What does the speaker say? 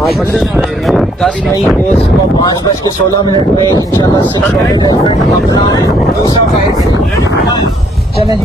आज 10 मई को सुबह 5:16 पे इंशाल्लाह से अपना दूसरा फाइट चलें।